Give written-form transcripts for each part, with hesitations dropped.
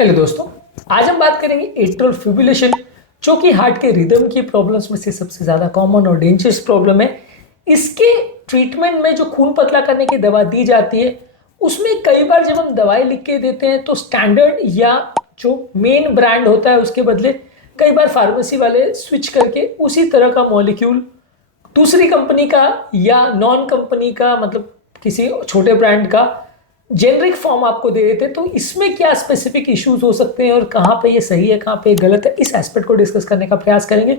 Hello दोस्तों, आज हम बात करेंगे एट्रियल फिब्रिलेशन, जो कि हार्ट के रिदम की प्रॉब्लम्स में से सबसे ज़्यादा कॉमन और डेंजरस प्रॉब्लम है। इसके ट्रीटमेंट में जो खून पतला करने की दवा दी जाती है, उसमें कई बार जब हम दवाई लिख के देते हैं तो स्टैंडर्ड या जो मेन ब्रांड होता है उसके बदले कई बार फार्मेसी वाले स्विच करके उसी तरह का मॉलिक्यूल दूसरी कंपनी का या नॉन कंपनी का, मतलब किसी छोटे ब्रांड का जेनरिक फॉर्म आपको दे देते हैं। तो इसमें क्या स्पेसिफिक इश्यूज हो सकते हैं और कहाँ पे ये सही है, कहाँ पे ये गलत है, इस एस्पेक्ट को डिस्कस करने का प्रयास करेंगे।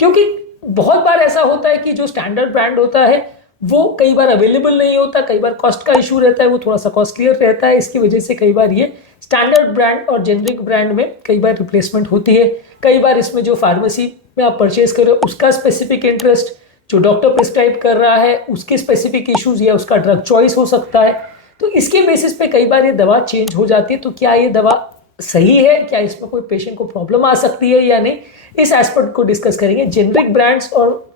क्योंकि बहुत बार ऐसा होता है कि जो स्टैंडर्ड ब्रांड होता है वो कई बार अवेलेबल नहीं होता, कई बार कॉस्ट का इशू रहता है, वो थोड़ा सा कॉस्टलियर रहता है। इसकी वजह से कई बार ये स्टैंडर्ड ब्रांड और जेनरिक ब्रांड में कई बार रिप्लेसमेंट होती है। कई बार इसमें जो फार्मेसी में आप परचेज कर रहे हो उसका स्पेसिफिक इंटरेस्ट, जो डॉक्टर प्रिस्क्राइब कर रहा है उसके स्पेसिफिक इश्यूज या उसका ड्रग चॉइस हो सकता है। तो इसके बेसिस पे कई बार ये दवा चेंज हो जाती है। तो क्या ये दवा सही है, क्या इसमें कोई पेशेंट को प्रॉब्लम आ सकती है या नहीं, इस एस्पेक्ट को डिस्कस करेंगे। जेनरिक ब्रांड्स और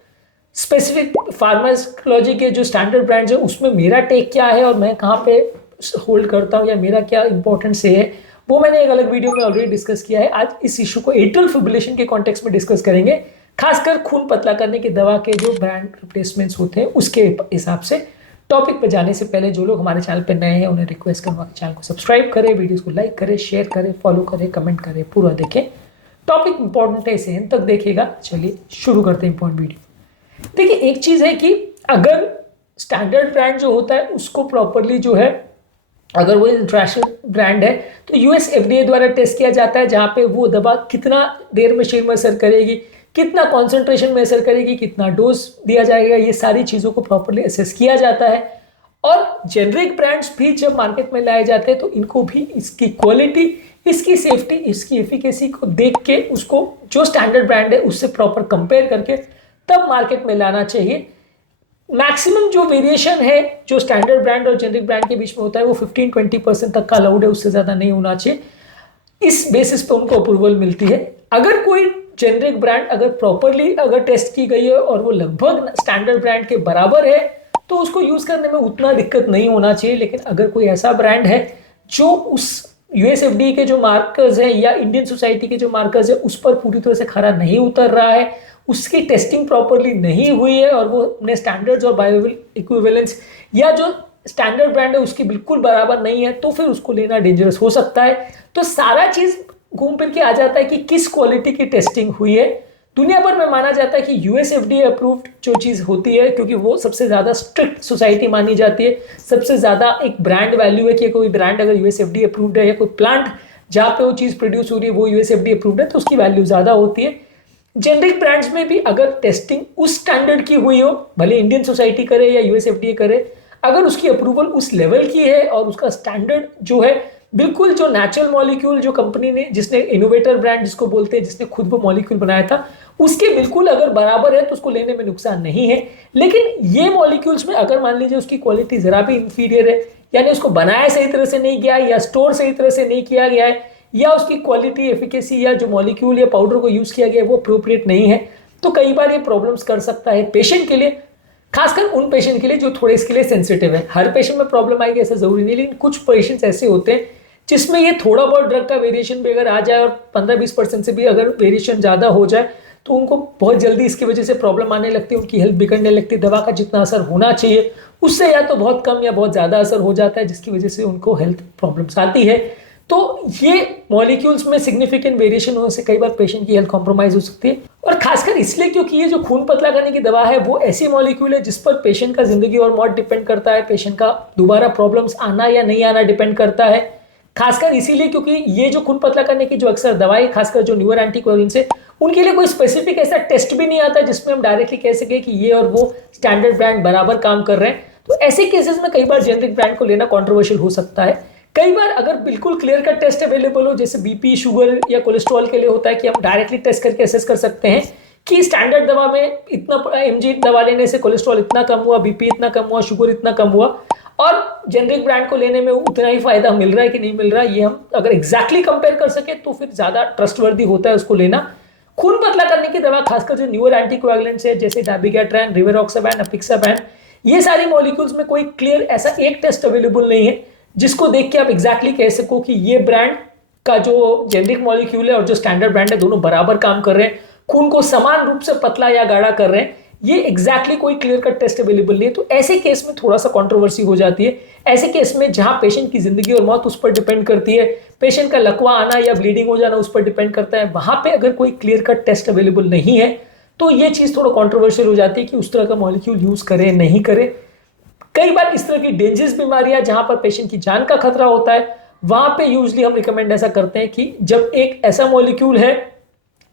स्पेसिफिक फार्माकोलॉजी के जो स्टैंडर्ड ब्रांड्स है उसमें मेरा टेक क्या है और मैं कहाँ पे होल्ड करता हूँ या मेरा क्या इंपॉर्टेंस है, वो मैंने एक अलग वीडियो में ऑलरेडी डिस्कस किया है। आज इस इशू को एट्रियल फिब्रिलेशन के कॉन्टेक्स्ट में डिस्कस करेंगे, खासकर खून पतला करने की दवा के जो ब्रांड रिप्लेसमेंट्स होते हैं उसके हिसाब से। टॉपिक पे जाने से पहले जो लोग हमारे चैनल पे नए हैं उन्हें रिक्वेस्ट करूँगा कि चैनल को सब्सक्राइब करें, वीडियोस को लाइक करें, शेयर करें, फॉलो करें, कमेंट करें, पूरा देखें। टॉपिक इंपॉर्टेंट है, इसे एंड तक देखिएगा। चलिए शुरू करते हैं इंपॉर्टेंट वीडियो। देखिए, एक चीज़ है कि अगर स्टैंडर्ड ब्रांड जो होता है उसको प्रॉपरली जो है, अगर वो इंटरनेशनल ब्रांड है तो यूएस एफडीए द्वारा टेस्ट किया जाता है, जहाँ पे वो दवा कितना देर में शरीर में असर करेगी, कितना कॉन्सेंट्रेशन में असर करेगी, कितना डोज दिया जाएगा, ये सारी चीज़ों को प्रॉपरली असेस किया जाता है। और जेनरिक ब्रांड्स भी जब मार्केट में लाए जाते हैं तो इनको भी इसकी क्वालिटी, इसकी सेफ्टी, इसकी एफिकेसी को देख के उसको जो स्टैंडर्ड ब्रांड है उससे प्रॉपर कंपेयर करके तब मार्केट में लाना चाहिए। मैक्सिमम जो वेरिएशन है जो स्टैंडर्ड ब्रांड और जेनरिक ब्रांड के बीच में होता है वो 15-20% तक का अलाउड है, उससे ज़्यादा नहीं होना चाहिए। इस बेसिस पे उनको अप्रूवल मिलती है। अगर कोई जेनरिक ब्रांड अगर प्रॉपरली अगर टेस्ट की गई है और वो लगभग स्टैंडर्ड ब्रांड के बराबर है तो उसको यूज़ करने में उतना दिक्कत नहीं होना चाहिए। लेकिन अगर कोई ऐसा ब्रांड है जो उस यूएसएफडीए के जो मार्कर्स हैं या इंडियन सोसाइटी के जो मार्कर्स है उस पर पूरी तरह से खरा नहीं उतर रहा है, उसकी टेस्टिंग प्रॉपरली नहीं हुई है और वो अपने स्टैंडर्ड्स और बायो इक्विवेलेंस या जो स्टैंडर्ड ब्रांड है उसकी बिल्कुल बराबर नहीं है, तो फिर उसको लेना डेंजरस हो सकता है। तो सारा चीज़ घूम फिर के आ जाता है कि किस क्वालिटी की टेस्टिंग हुई है। दुनिया भर में माना जाता है कि यूएसएफडीए अप्रूव्ड जो चीज़ होती है, क्योंकि वो सबसे ज़्यादा स्ट्रिक्ट सोसाइटी मानी जाती है, सबसे ज़्यादा एक ब्रांड वैल्यू है कि कोई ब्रांड अगर यूएसएफडीए अप्रूव्ड है या कोई प्लांट जहाँ पे वो चीज़ प्रोड्यूस हो रही है वो यूएसएफडीए अप्रूव्ड है तो उसकी वैल्यू ज़्यादा होती है। जेनरिक ब्रांड्स में भी अगर टेस्टिंग उस स्टैंडर्ड की हुई हो, भले इंडियन सोसाइटी करे या यूएसएफडीए करे, अगर उसकी अप्रूवल उस लेवल की है और उसका स्टैंडर्ड जो है बिल्कुल जो नेचुरल मॉलिक्यूल जो कंपनी ने, जिसने इनोवेटर ब्रांड जिसको बोलते हैं, जिसने खुद वो मॉलिक्यूल बनाया था, उसके बिल्कुल अगर बराबर है तो उसको लेने में नुकसान नहीं है। लेकिन ये मॉलिक्यूल्स में अगर मान लीजिए उसकी क्वालिटी ज़रा भी इंफीरियर है, यानी उसको बनाया सही तरह से नहीं गया या स्टोर सही तरह से नहीं किया गया है या उसकी क्वालिटी एफिकेसी या जो मॉलिक्यूल या पाउडर को यूज़ किया गया है वो अप्रोप्रिएट नहीं है, तो कई बार ये प्रॉब्लम्स कर सकता है पेशेंट के लिए, खासकर उन पेशेंट के लिए जो थोड़े इसके लिए सेंसिटिव है। हर पेशेंट में प्रॉब्लम आएगी ऐसा जरूरी नहीं, लेकिन कुछ पेशेंट्स ऐसे होते हैं जिसमें ये थोड़ा बहुत ड्रग का वेरिएशन भी अगर आ जाए और 15-20% से भी अगर वेरिएशन ज़्यादा हो जाए तो उनको बहुत जल्दी इसकी वजह से प्रॉब्लम आने लगती है, उनकी हेल्थ बिगड़ने लगती है। दवा का जितना असर होना चाहिए उससे या तो बहुत कम या बहुत ज़्यादा असर हो जाता है, जिसकी वजह से उनको हेल्थ प्रॉब्लम्स आती है। तो ये मॉलिक्यूल्स में सिग्निफिकेंट वेरिएशन होने से कई बार पेशेंट की हेल्थ कॉम्प्रोमाइज हो सकती है, और खासकर इसलिए क्योंकि ये जो खून पतला करने की दवा है वो ऐसी मॉलिक्यूल है जिस पर पेशेंट का जिंदगी और मौत डिपेंड करता है, पेशेंट का दोबारा प्रॉब्लम्स आना या नहीं आना डिपेंड करता है। खासकर इसीलिए क्योंकि ये जो खून पतला करने की जो अक्सर दवाई, खासकर जो न्यूअर एंटीकोएगुलेंट्स है, उनके लिए कोई स्पेसिफिक ऐसा टेस्ट भी नहीं आता जिसमें हम डायरेक्टली कह सके कि ये और वो स्टैंडर्ड ब्रांड बराबर काम कर रहे हैं। तो ऐसे केसेस में कई बार जेनरिक ब्रांड को लेना कॉन्ट्रोवर्शियल हो सकता है। कई बार अगर बिल्कुल क्लियर कट टेस्ट अवेलेबल हो, जैसे बीपी, शुगर या कोलेस्ट्रॉल के लिए होता है कि हम डायरेक्टली टेस्ट करके असेस कर सकते हैं कि स्टैंडर्ड दवा में इतना एमजी दवा लेने से कोलेस्ट्रॉल इतना कम हुआ, बीपी इतना कम हुआ, शुगर इतना कम हुआ, और जेनरिक ब्रांड को लेने में उतना ही फायदा मिल रहा है कि नहीं मिल रहा है, ये हम अगर एग्जैक्टली कंपेयर कर सके तो फिर ज़्यादा ट्रस्टवर्दी होता है उसको लेना। खून पतला करने की दवा, खासकर जो न्यूअर एंटीकोएगुलेंट्स है जैसे डाबिगेट्रैन, रिवारोक्साबैन, अपिक्साबैन, ये सारी मॉलिक्यूल्स में कोई क्लियर ऐसा एक टेस्ट अवेलेबल नहीं है जिसको देख के आप एग्जैक्टली कह सको कि ये ब्रांड का जो जेनरिक मॉलिक्यूल है और जो स्टैंडर्ड ब्रांड है दोनों बराबर काम कर रहे हैं, खून को समान रूप से पतला या गाढ़ा कर रहे हैं, ये एग्जैक्टली कोई क्लियर कट टेस्ट अवेलेबल नहीं है। तो ऐसे केस में थोड़ा सा कंट्रोवर्सी हो जाती है। ऐसे केस में जहां पेशेंट की जिंदगी और मौत उस पर डिपेंड करती है, पेशेंट का लकवा आना या ब्लीडिंग हो जाना उस पर डिपेंड करता है, वहां पे अगर कोई क्लियर कट टेस्ट अवेलेबल नहीं है तो ये चीज थोड़ा कंट्रोवर्शियल हो जाती है कि उस तरह का मॉलिक्यूल यूज करें नहीं करें। कई बार इस तरह की डेंजरस बीमारियां जहां पर पेशेंट की जान का खतरा होता है, वहां पे यूजली हम रिकमेंड ऐसा करते हैं कि जब एक ऐसा मॉलिक्यूल है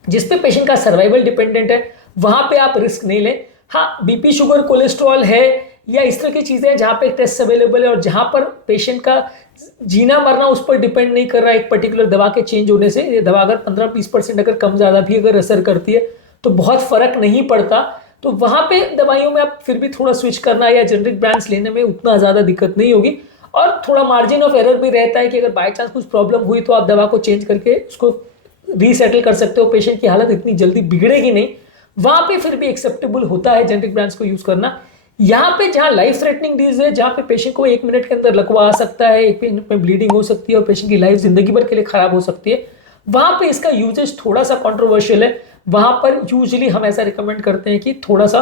जिसपे पेशेंट का सर्वाइवल डिपेंडेंट है, वहां पे आप रिस्क नहीं लें। हाँ, बीपी, शुगर, कोलेस्ट्रॉल है या इस तरह की चीजें हैं जहां पे टेस्ट अवेलेबल है और जहां पर पेशेंट का जीना मरना उस पर डिपेंड नहीं कर रहा है एक पर्टिकुलर दवा के चेंज होने से। ये दवा अगर 15-20% अगर कम ज्यादा भी अगर असर करती है तो बहुत फर्क नहीं पड़ता, तो वहां पे दवाइयों में आप फिर भी थोड़ा स्विच करना या जेनरिक ब्रांड्स लेने में उतना ज्यादा दिक्कत नहीं होगी। और थोड़ा मार्जिन ऑफ एरर भी रहता है कि अगर बाय चांस कुछ प्रॉब्लम हुई तो आप दवा को चेंज करके उसको रीसेटल कर सकते हो, पेशेंट की हालत इतनी जल्दी बिगड़ेगी नहीं, वहां पे फिर भी एक्सेप्टेबल होता है जेनरिक ब्रांड्स को यूज करना। यहाँ पे जहां लाइफ थ्रेटनिंग डिजीज है, जहां पे पेशेंट को 1 मिनट के अंदर लकवा आ सकता है, 1 मिनट में ब्लीडिंग हो सकती है और पेशेंट की लाइफ जिंदगी भर के लिए खराब हो सकती है, वहां पे इसका यूजेज थोड़ा सा कंट्रोवर्शियल है। वहां पर यूजुअली हम ऐसा रिकमेंड करते हैं कि थोड़ा सा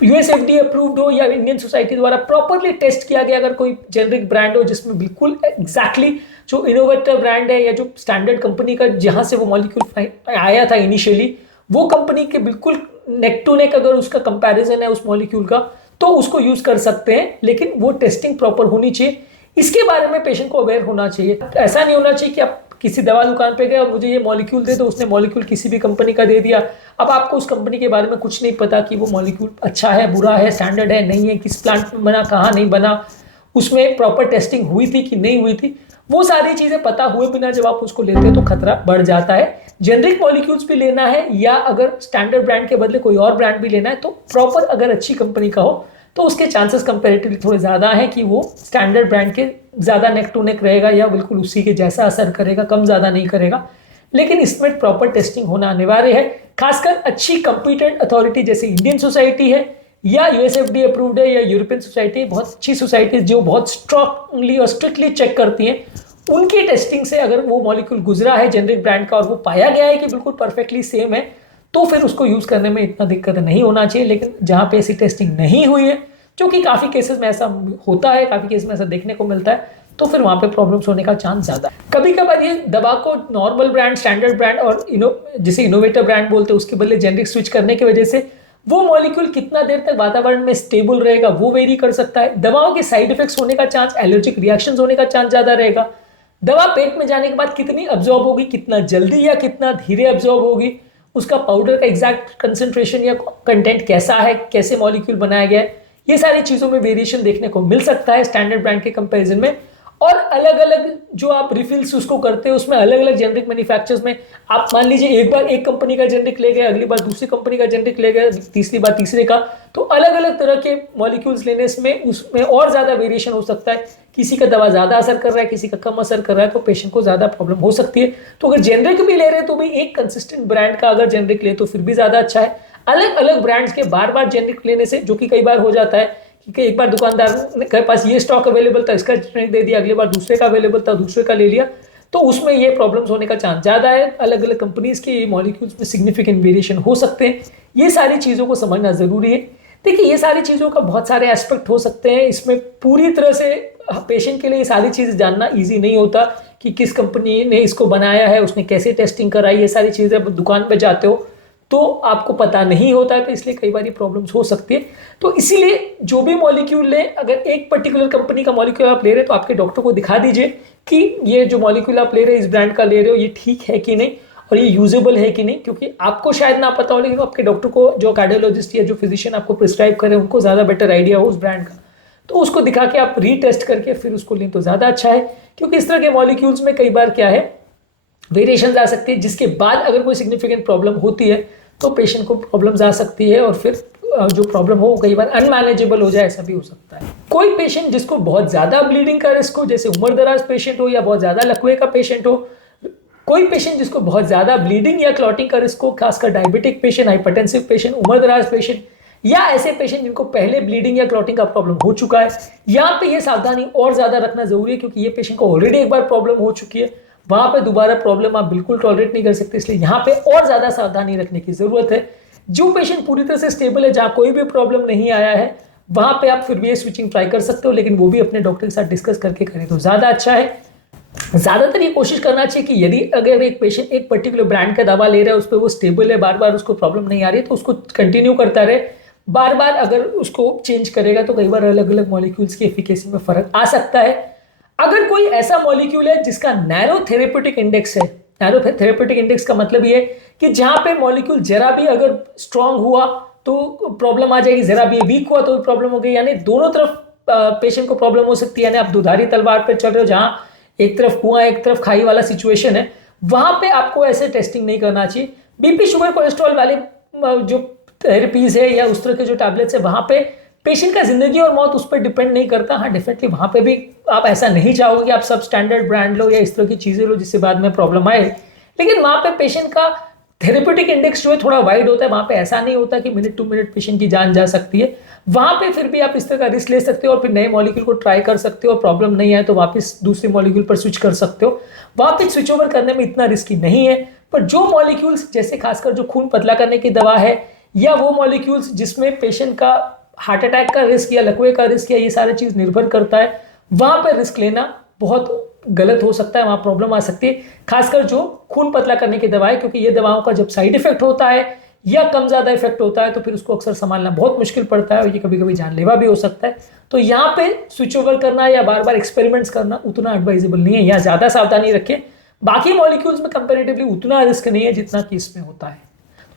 यूएसएफडी अप्रूव्ड हो या इंडियन सोसाइटी द्वारा प्रॉपरली टेस्ट किया गया अगर कोई जेनरिक ब्रांड हो जिसमें बिल्कुल एग्जैक्टली जो इनोवेटिव ब्रांड है या जो स्टैंडर्ड कंपनी का जहां से वो मॉलिक्यूल आया था इनिशियली, वो कंपनी के बिल्कुल नेक टू नेक अगर उसका कंपैरिजन है उस मॉलिक्यूल का, तो उसको यूज कर सकते हैं, लेकिन वो टेस्टिंग प्रॉपर होनी चाहिए। इसके बारे में पेशेंट को अवेयर होना चाहिए। ऐसा नहीं होना चाहिए कि आप किसी दवा दुकान पे गए और मुझे ये मॉलिक्यूल दे दो, उसने मॉलिक्यूल किसी भी कंपनी का दे दिया, अब आपको उस कंपनी के बारे में कुछ नहीं पता कि वो मॉलिक्यूल अच्छा है, बुरा है, स्टैंडर्ड है, नहीं है, किस प्लांट में बना, कहाँ नहीं बना, उसमें प्रॉपर टेस्टिंग हुई थी कि नहीं हुई थी, वो सारी चीजें पता हुए बिना जब आप उसको लेते हो तो खतरा बढ़ जाता है। जेनरिक मॉलिक्यूल्स भी लेना है या अगर स्टैंडर्ड ब्रांड के बदले कोई और ब्रांड भी लेना है तो प्रॉपर अगर अच्छी कंपनी का हो तो उसके चांसेस कंपैरेटिवली थोड़े ज्यादा है कि वो स्टैंडर्ड ब्रांड के ज्यादा नेक टू नेक रहेगा या बिल्कुल उसी के जैसा असर करेगा, कम ज्यादा नहीं करेगा। लेकिन इसमें प्रॉपर टेस्टिंग होना अनिवार्य है, खासकर अच्छी कंपिटेंट अथॉरिटी जैसे इंडियन सोसाइटी है या यूएसएफडी अप्रूव्ड है या यूरोपियन सोसाइटी, बहुत अच्छी सोसाइटीज जो बहुत स्ट्रॉन्गली और स्ट्रिक्टली चेक करती हैं, उनकी टेस्टिंग से अगर वो मॉलिक्यूल गुजरा है जेनरिक ब्रांड का और वो पाया गया है कि बिल्कुल परफेक्टली सेम है, तो फिर उसको यूज करने में इतना दिक्कत नहीं होना चाहिए। लेकिन जहां पे ऐसी टेस्टिंग नहीं हुई है, जो कि काफी केसेस में ऐसा होता है, काफी केस में ऐसा देखने को मिलता है, तो फिर वहां पे प्रॉब्लम्स होने का चांस ज्यादा है। कभी कभार ये दवा को नॉर्मल ब्रांड, स्टैंडर्ड ब्रांड और जिसे इनोवेटिव ब्रांड बोलते हैं उसके बदले जेनरिक स्विच करने की वजह से वो मॉलिक्यूल कितना देर तक वातावरण में स्टेबल रहेगा वो वेरी कर सकता है। दवाओं के साइड इफेक्ट्स होने का चांस, एलर्जिक रिएक्शंस होने का चांस ज्यादा रहेगा। दवा पेट में जाने के बाद कितनी अब्जॉर्ब होगी, कितना जल्दी या कितना धीरे अब्जॉर्ब होगी, उसका पाउडर का एग्जैक्ट कंसेंट्रेशन या कंटेंट कैसा है, कैसे मॉलिक्यूल बनाया गया है, ये सारी चीजों में वेरिएशन देखने को मिल सकता है स्टैंडर्ड ब्रांड के कंपैरिजन में। और अलग अलग जो आप रिफिल्स उसको करते हैं उसमें अलग अलग जेनरिक मैन्युफैक्चरर्स में आप मान लीजिए एक बार एक कंपनी का जेनरिक ले गए, अगली बार दूसरी कंपनी का जेनरिक ले गए, तीसरी बार तीसरे का, तो अलग अलग तरह के मॉलिक्यूल्स लेने में उसमें और ज्यादा वेरिएशन हो सकता है। किसी का दवा ज्यादा असर कर रहा है, किसी का कम असर कर रहा है, तो पेशेंट को ज्यादा प्रॉब्लम हो सकती है। तो अगर जेनरिक भी ले रहे हैं तो भी एक कंसिस्टेंट ब्रांड का अगर जेनरिक ले तो फिर भी ज्यादा अच्छा है। अलग अलग ब्रांड्स के बार बार जेनरिक लेने से, जो कि कई बार हो जाता है कि एक बार दुकानदार के पास ये स्टॉक अवेलेबल था, इसका जेनरिक दे दिया, अगली बार दूसरे का अवेलेबल था, दूसरे का ले लिया, तो उसमें ये प्रॉब्लम्स होने का चांस ज्यादा है। अलग अलग कंपनीज के मॉलिक्यूल्स में सिग्निफिकेंट वेरिएशन हो सकते हैं, ये सारी चीजों को समझना जरूरी है। देखिए, ये सारी चीजों का बहुत सारे एस्पेक्ट हो सकते हैं, इसमें पूरी तरह से पेशेंट के लिए ये सारी चीज़ जानना ईजी नहीं होता कि किस कंपनी ने इसको बनाया है, उसने कैसे टेस्टिंग कराई, ये सारी चीज़ें अब दुकान पे जाते हो तो आपको पता नहीं होता है, तो इसलिए कई बार ये प्रॉब्लम्स हो सकती है। तो इसीलिए जो भी मॉलिक्यूल ले, अगर एक पर्टिकुलर कंपनी का मॉलिक्यूल आप ले रहे हैं तो आपके डॉक्टर को दिखा दीजिए कि ये जो मॉलिक्यूल आप ले रहे हैं, इस ब्रांड का ले रहे हो, ये ठीक है कि नहीं और ये यूजेबल है कि नहीं, क्योंकि आपको शायद ना पता हो लेकिन आपके डॉक्टर को, जो कार्डियोलॉजिस्ट या जो फिजिशियन आपको प्रिस्क्राइब करे, उनको ज़्यादा बेटर आइडिया हो उस ब्रांड का, तो उसको दिखा के आप रीटेस्ट करके फिर उसको लें तो ज़्यादा अच्छा है। क्योंकि इस तरह के मॉलिक्यूल्स में कई बार क्या है, वेरिएशन आ सकती है, जिसके बाद अगर कोई सिग्निफिकेंट प्रॉब्लम होती है तो पेशेंट को प्रॉब्लम्स आ सकती है और फिर जो प्रॉब्लम हो कई बार अनमैनेजेबल हो जाए, ऐसा भी हो सकता है। कोई पेशेंट जिसको बहुत ज़्यादा ब्लीडिंग का रिस्क हो, जैसे उम्र दराज पेशेंट हो या बहुत ज़्यादा लकवे का पेशेंट हो, कोई पेशेंट जिसको बहुत ज़्यादा ब्लीडिंग या क्लॉटिंग का रिस्क हो, खासकर डायबिटिक पेशेंट, हाइपरटेंसिव पेशेंट, उम्र दराज पेशेंट या ऐसे पेशेंट जिनको पहले ब्लीडिंग या क्लॉटिंग का प्रॉब्लम हो चुका है, यहाँ पे ये सावधानी और ज़्यादा रखना जरूरी है, क्योंकि ये पेशेंट को ऑलरेडी एक बार प्रॉब्लम हो चुकी है, वहां पे दोबारा प्रॉब्लम आप बिल्कुल टॉलरेट नहीं कर सकते, इसलिए यहाँ पे और ज्यादा सावधानी रखने की जरूरत है। जो पेशेंट पूरी तरह से स्टेबल है, जहां कोई भी प्रॉब्लम नहीं आया है, वहां पे आप फिर भी स्विचिंग ट्राई कर सकते हो, लेकिन वो भी अपने डॉक्टर के साथ डिस्कस करके करें तो ज्यादा अच्छा है। ज्यादातर ये कोशिश करना चाहिए कि यदि अगर एक पेशेंट एक पर्टिकुलर ब्रांड का दवा ले रहा है, उस पर वो स्टेबल है, बार बार उसको प्रॉब्लम नहीं आ रही है, तो उसको कंटिन्यू करता रहे। बार बार अगर उसको चेंज करेगा तो कई बार अलग अलग मॉलिक्यूल्स की एफिकेसी में फर्क आ सकता है। अगर कोई ऐसा मॉलिक्यूल है जिसका नैरो थेरेप्यूटिक इंडेक्स है, नैरो थेरेप्यूटिक इंडेक्स का मतलब ये कि जहां पे मॉलिक्यूल जरा भी अगर स्ट्रांग हुआ तो प्रॉब्लम आ जाएगी, जरा भी वीक हुआ तो भी प्रॉब्लम हो गई, यानी दोनों तरफ पेशेंट को प्रॉब्लम हो सकती है। यानी आप दुधारी तलवार पर चल रहे हो, जहां एक तरफ कुआं एक तरफ खाई वाला सिचुएशन है, वहां पे आपको ऐसे टेस्टिंग नहीं करना चाहिए। बीपी शुगर कोलेस्ट्रॉल वाले जो थेरेपीज है या उस तरह के जो टैबलेट्स है, वहां पे पेशेंट का जिंदगी और मौत उस पर डिपेंड नहीं करता। हाँ, डेफिनेटली वहां पे भी आप ऐसा नहीं चाहोगे कि आप सब स्टैंडर्ड ब्रांड लो या इस तरह की चीजें लो जिससे बाद में प्रॉब्लम आए, लेकिन वहां पे पेशेंट का थेरेप्यूटिक इंडेक्स जो है थोड़ा वाइड होता है। वहां पे ऐसा नहीं होता कि मिनट टू मिनट पेशेंट की जान जा सकती है। वहां पे फिर भी आप इस तरह का रिस्क ले सकते हो और फिर नए मॉलिक्यूल को ट्राई कर सकते हो, और प्रॉब्लम नहीं आए तो वापस दूसरे मॉलिक्यूल पर स्विच कर सकते हो। वापस स्विच ओवर करने में इतना रिस्की नहीं है। पर जो मॉलिक्यूल्स, जैसे खासकर जो खून पतला करने की दवा है, या वो मॉलिक्यूल्स जिसमें पेशेंट का हार्ट अटैक का रिस्क या लकवे का रिस्क या ये सारी चीज निर्भर करता है, वहां पर रिस्क लेना बहुत गलत हो सकता है, वहां प्रॉब्लम आ सकती है। खासकर जो खून पतला करने की दवा है, क्योंकि ये दवाओं का जब साइड इफेक्ट होता है या कम ज्यादा इफेक्ट होता है तो फिर उसको अक्सर संभालना बहुत मुश्किल पड़ता है और ये कभी कभी जानलेवा भी हो सकता है। तो यहाँ पे स्विच ओवर करना या बार बार एक्सपेरिमेंट्स करना उतना एडवाइजेबल नहीं है, यहाँ ज्यादा सावधानी रखें। बाकी मॉलिक्यूल्स में कंपेरेटिवली उतना रिस्क नहीं है जितना कि इसमें होता है।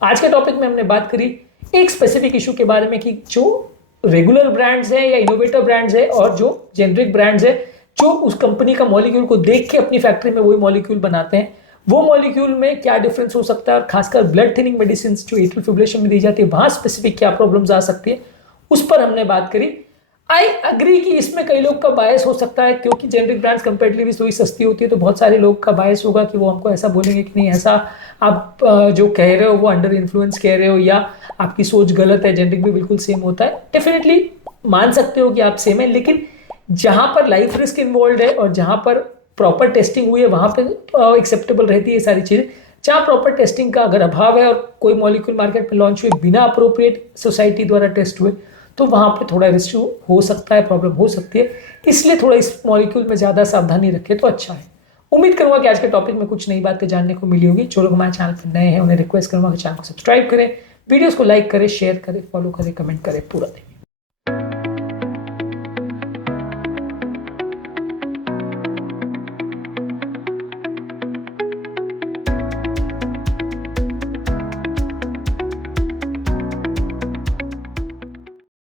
आज के टॉपिक में हमने बात करी एक स्पेसिफिक इशू के बारे में कि जो रेगुलर ब्रांड्स हैं या इनोवेटर ब्रांड्स हैं और जो जेनरिक ब्रांड्स हैं, जो उस कंपनी का मॉलिक्यूल को देख के अपनी फैक्ट्री में वही मॉलिक्यूल बनाते हैं, वो मॉलिक्यूल में क्या डिफरेंस हो सकता है, और खासकर ब्लड थिनिंग मेडिसिन जो एट्रियल फिब्रिलेशन में दी जाती है, वहां स्पेसिफिक क्या प्रॉब्लम्स आ सकती है, उस पर हमने बात करी। आई अग्री कि इसमें कई लोग का बायस हो सकता है, क्योंकि जेनरिक ब्रांड्स कंपेरेटिवली थोड़ी सस्ती होती है, तो बहुत सारे लोग का बायस होगा कि वो हमको ऐसा बोलेंगे कि नहीं, ऐसा आप जो कह रहे हो वो अंडर इन्फ्लुएंस कह रहे हो या आपकी सोच गलत है, जेनरिक भी बिल्कुल सेम होता है। डेफिनेटली मान सकते हो कि आप सेम है, लेकिन जहां पर लाइफ रिस्क इन्वॉल्व है और जहां पर प्रॉपर टेस्टिंग हुई है वहां पर एक्सेप्टेबल रहती है ये सारी चीजें। जहां प्रॉपर टेस्टिंग का अगर अभाव है और कोई मॉलिक्यूल मार्केट में लॉन्च हुए बिना अप्रोप्रिएट सोसाइटी द्वारा टेस्ट हुए, तो वहां पे थोड़ा रिस्क हो सकता है, प्रॉब्लम हो सकती है। इसलिए थोड़ा इस मॉलिक्यूल में ज्यादा सावधानी रखें तो अच्छा है। उम्मीद करूंगा कि आज के टॉपिक में कुछ नई बातें जानने को मिली होगी। जो लोग हमारे चैनल पर नए हैं उन्हें रिक्वेस्ट करूंगा कि चैनल को सब्सक्राइब करें, वीडियोस को लाइक करें, शेयर करें, फॉलो करें, कमेंट करें। पूरा दिन